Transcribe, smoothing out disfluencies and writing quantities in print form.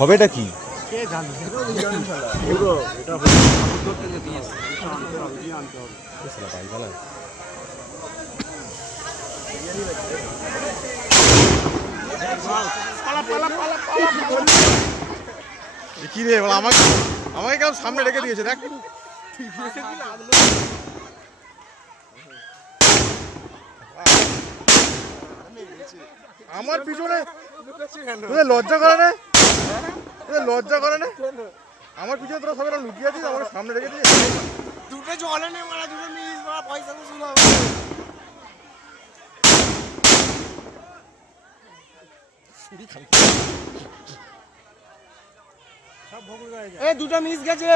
হবেটা কি? কি রে আমাকে আমাকে কেমন সামনে রেখে দিয়েছে দেখ। আমার পিছনে তোদের লজ্জা করে না? তোদের লজ্জা করে না? আমার পিছনে তোরা সবাই লুকিয়ে আছিস, আমার সামনে রেখে দিয়েছিস। দুটো জলে নেই মারা, দুটো মিস মারা, পয়সা তো শুরু হবে। দুটো মিস গেছে।